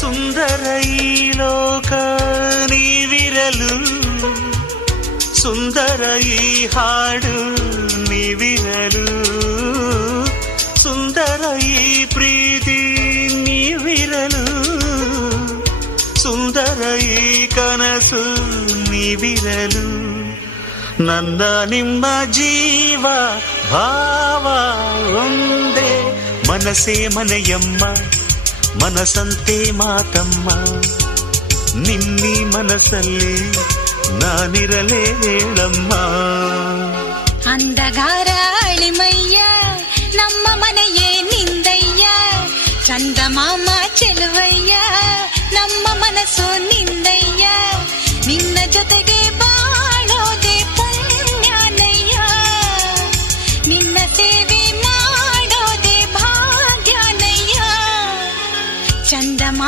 ಸುಂದರ ಈ ಲೋಕ ನೀವಿರಲು, ಸುಂದರ ಈ ಹಾಡು ನೀವಿರಲು, ಸುಂದರ ಈ ಪ್ರೀತಿ ನೀವಿರಲು, ಸುಂದರ ಈ ಕನಸು ನೀವಿರಲು. ನನ್ನ ನಿಮ್ಮ ಜೀವ ಭಾವ ಒಂದೇ, ಮನಸೇ ಮನೆಯಮ್ಮ, ಮನಸಂತೆ ಮಾತಮ್ಮ. ನಿನ್ನೀ ಮನಸ್ಸಲ್ಲಿ ನಾನಿರಲೇ ಹೇಳಮ್ಮ. ಅಂದಗಾರ ಅಳಿಮಯ್ಯ ನಮ್ಮ ಮನೆಯೇ ನಿಂದಯ್ಯ, ಚಂದಮಾಮ ಚೆಲುವಯ್ಯ ನಮ್ಮ ಮನಸ್ಸು ನಿಂದಯ್ಯ. ನಿನ್ನ ಜೊತೆಗೆ